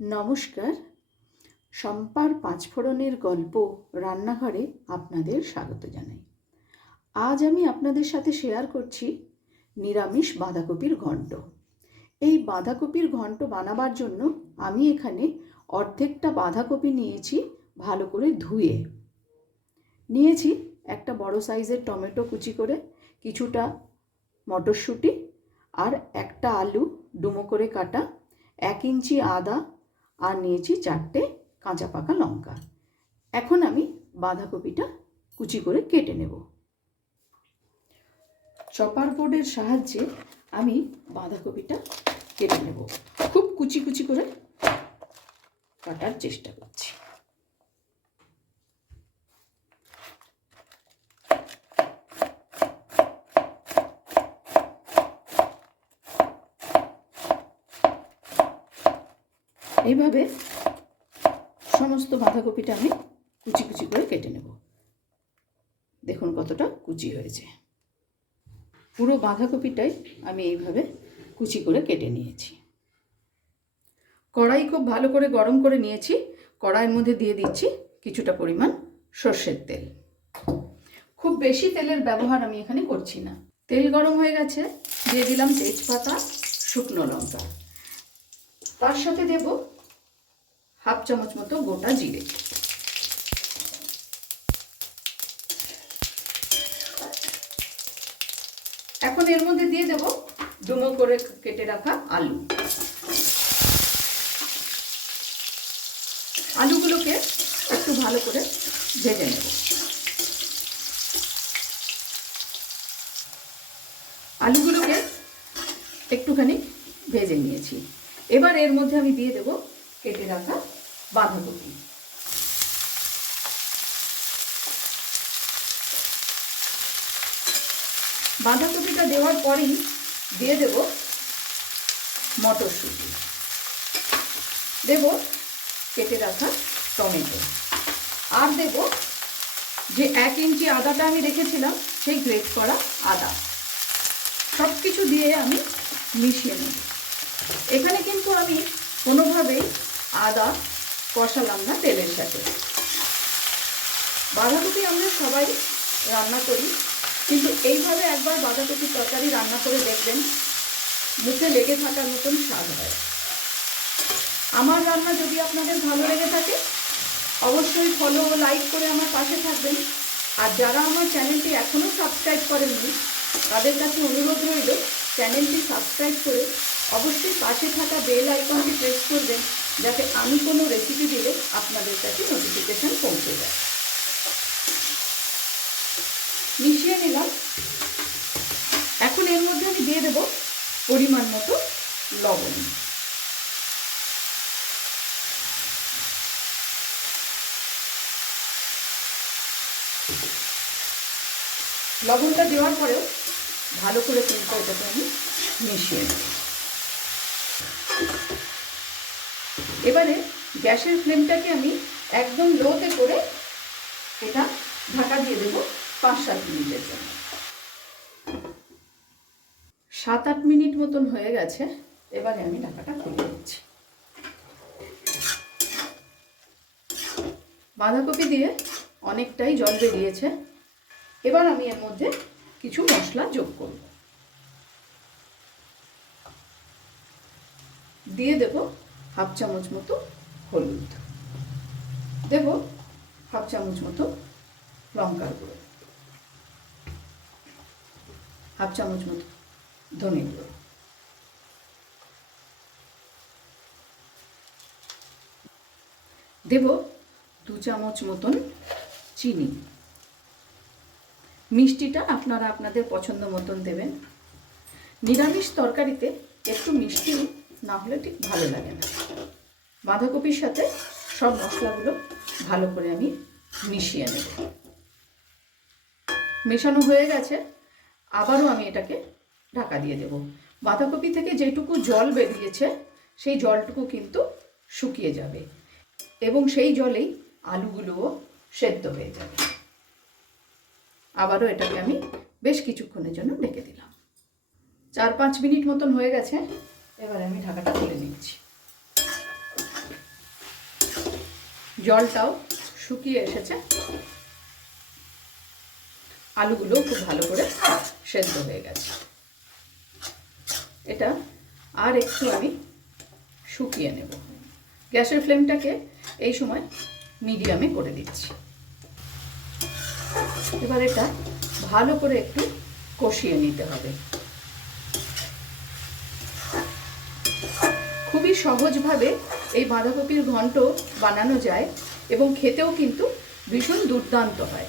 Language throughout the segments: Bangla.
নমস্কার। শম্পার পাঁচফোড়নের গল্প রান্নাঘরে আপনাদের স্বাগত জানাই। আজ আমি আপনাদের সাথে শেয়ার করছি নিরামিষ বাঁধাকপির ঘন্ট। এই বাঁধাকপির ঘন্ট বানাবার জন্য আমি এখানে অর্ধেকটা বাঁধাকপি নিয়েছি ভালো করে ধুয়ে। নিয়েছি একটা বড় সাইজের টমেটো কুচি করে, কিছুটা মটরশুঁটি আর একটা আলু ডুমো করে কাটা, এক ইঞ্চি আদা আর নিয়েছি চারটে কাঁচা পাকা লঙ্কা। এখন আমি বাঁধাকপিটা কুচি করে কেটে নেব। চপার বোর্ডের সাহায্যে আমি বাঁধাকপিটা কেটে নেব। খুব কুচি কুচি করে কাটার চেষ্টা করছি। এইভাবে সমস্ত বাঁধাকপিটা আমি কুচি কুচি করে কেটে নেব। দেখুন কতটা কুচি হয়েছে। পুরো বাঁধাকপিটাই আমি এইভাবে কুচি করে কেটে নিয়েছি। কড়াই খুব ভালো করে গরম করে নিয়েছি। কড়াইয়ের মধ্যে দিয়ে দিচ্ছি কিছুটা পরিমাণ সর্ষের তেল। খুব বেশি তেলের ব্যবহার আমি এখানে করছি না। তেল গরম হয়ে গেছে, দিয়ে দিলাম তেজপাতা, শুকনো লঙ্কা। তার সাথে দেব হাফ চামচ মতো গোটা জিরে। এখন এর মধ্যে দিয়ে দেব ডুমো করে কেটে রাখা আলু। আলুগুলোকে একটু ভালো করে ভেজে নেব। আলুগুলোকে একটুখানি ভেজে নিয়েছি। এবার এর মধ্যে আমি দিয়ে দেব কেটে রাখা বাঁধাকপি। বাঁধাকপিটা দেওয়ার পরেই দিয়ে দেব মটরশুঁটি। দেব কেটে রাখা টমেটো। আর দেব যে এক ইঞ্চি আদাটা আমি রেখেছিলাম, সেই গ্রেট করা আদা। সব কিছু দিয়ে আমি মিশিয়ে নেব। এখানে কিন্তু আমি কোনোভাবেই আদা কষালাম না তেলের সাথে। বাঁধাকপি আমরা সবাই রান্না করি, কিন্তু এইভাবে একবার বাঁধাকপির তরকারি রান্না করে দেখবেন, মুখে লেগে থাকার মতন স্বাদ হয়। আমার রান্না যদি আপনাদের ভালো লেগে থাকে, অবশ্যই ফলো ও লাইক করে আমার পাশে থাকবেন। আর যারা আমার চ্যানেলটি এখনও সাবস্ক্রাইব করেননি, তাদের কাছে অনুরোধ রইল, চ্যানেলটি সাবস্ক্রাইব করে অবশ্যই পাশে থাকা বেল আইকনটি প্রেস করবেন। যাতে আমি কোনো রেসিপি দিলে আপনাদের কাছে নোটিফিকেশান পৌঁছে যায়। মিশিয়ে নিলাম। এখন এর মধ্যে আমি দিয়ে দেব পরিমাণ মতো লবণ। লবণটা দেওয়ার পরেও ভালো করে কিন্তু এটাকে আমি মিশিয়ে নেব। এবারে গ্যাসের ফ্লেমটাকে আমি একদম লোতে করে এটা ঢাকা দিয়ে দেবো পাঁচ সাত মিনিটের জন্য। সাত আট মিনিট মতন হয়ে গেছে, এবারে আমি ঢাকাটা খুলে দিচ্ছি বাঁধাকপি দিয়ে অনেকটাই জল বেরিয়েছে, এবার আমি এর মধ্যে কিছু মশলা যোগ করব। দিয়ে দেব হাফ চামচ মতো হলুদ। দেব হাফ চামচ মতো লঙ্কার গুঁড়ো। হাফ চামচ মতো ধনে গুঁড়ো। দেব দু চামচ মতন চিনি। মিষ্টিটা আপনারা আপনাদের পছন্দ মতন দেবেন। নিরামিষ তরকারিতে একটু মিষ্টি না হলে ঠিক ভালো লাগে না। বাঁধাকপির সাথে সব মশলাগুলো ভালো করে আমি মিশিয়ে নেব। মেশানো হয়ে গেছে, আবারও আমি এটাকে ঢাকা দিয়ে দেব। বাঁধাকপি থেকে যেটুকু জল বেরিয়েছে, সেই জলটুকু কিন্তু শুকিয়ে যাবে এবং সেই জলেই আলুগুলোও সেদ্ধ হয়ে যাবে। আবারও এটাকে আমি বেশ কিছুক্ষণের জন্য ঢেকে দিলাম। চার পাঁচ মিনিট মতন হয়ে গেছে এবার আমি ঢাকাটা খুলে নিচ্ছি। জলটাও শুকিয়ে এসেছে। আলুগুলো খুব ভালো করে সেদ্ধ হয়ে গেছে। এটা আর একটু আমি শুকিয়ে নেব। গ্যাসের ফ্লেমটাকে এই সময় মিডিয়ামে করে দিচ্ছি। এবার এটা ভালো করে একটু কষিয়ে নিতে হবে। খুবই সহজভাবে এই বাঁধাকপির ঘন্ট বানানো যায় এবং খেতেও কিন্তু ভীষণ দুর্দান্ত হয়।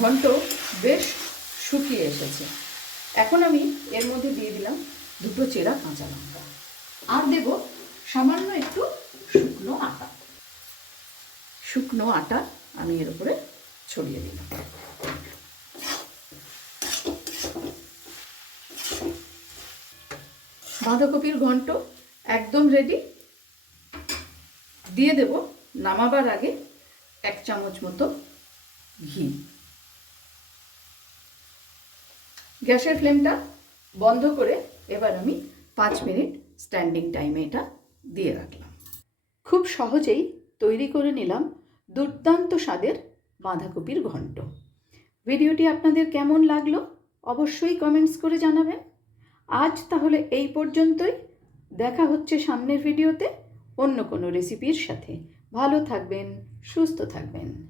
ঘন্ট বেশ শুকিয়ে এসেছে। এখন আমি এর মধ্যে দিয়ে দিলাম দুটো চেরা কাঁচা লঙ্কা। আর দেব সামান্য একটু শুকনো আটা। শুকনো আটা আমি এর উপরে ছড়িয়ে দিলাম। বাঁধাকপির ঘন্ট একদম রেডি দিয়ে দেব নামাবার আগে এক চামচ মতো ঘি। গ্যাসের ফ্লেমটা বন্ধ করে এবার আমি পাঁচ মিনিট স্ট্যান্ডিং টাইমে এটা দিয়ে রাখলাম। খুব সহজেই তৈরি করে নিলাম দুর্দান্ত স্বাদের বাঁধাকপির ঘন্ট। ভিডিওটি আপনাদের কেমন লাগল অবশ্যই কমেন্টস করে জানাবেন। আজ তাহলে এই পর্যন্তই। দেখা হচ্ছে সামনের ভিডিওতে অন্য কোনো রেসিপির সাথে। ভালো থাকবেন, সুস্থ থাকবেন।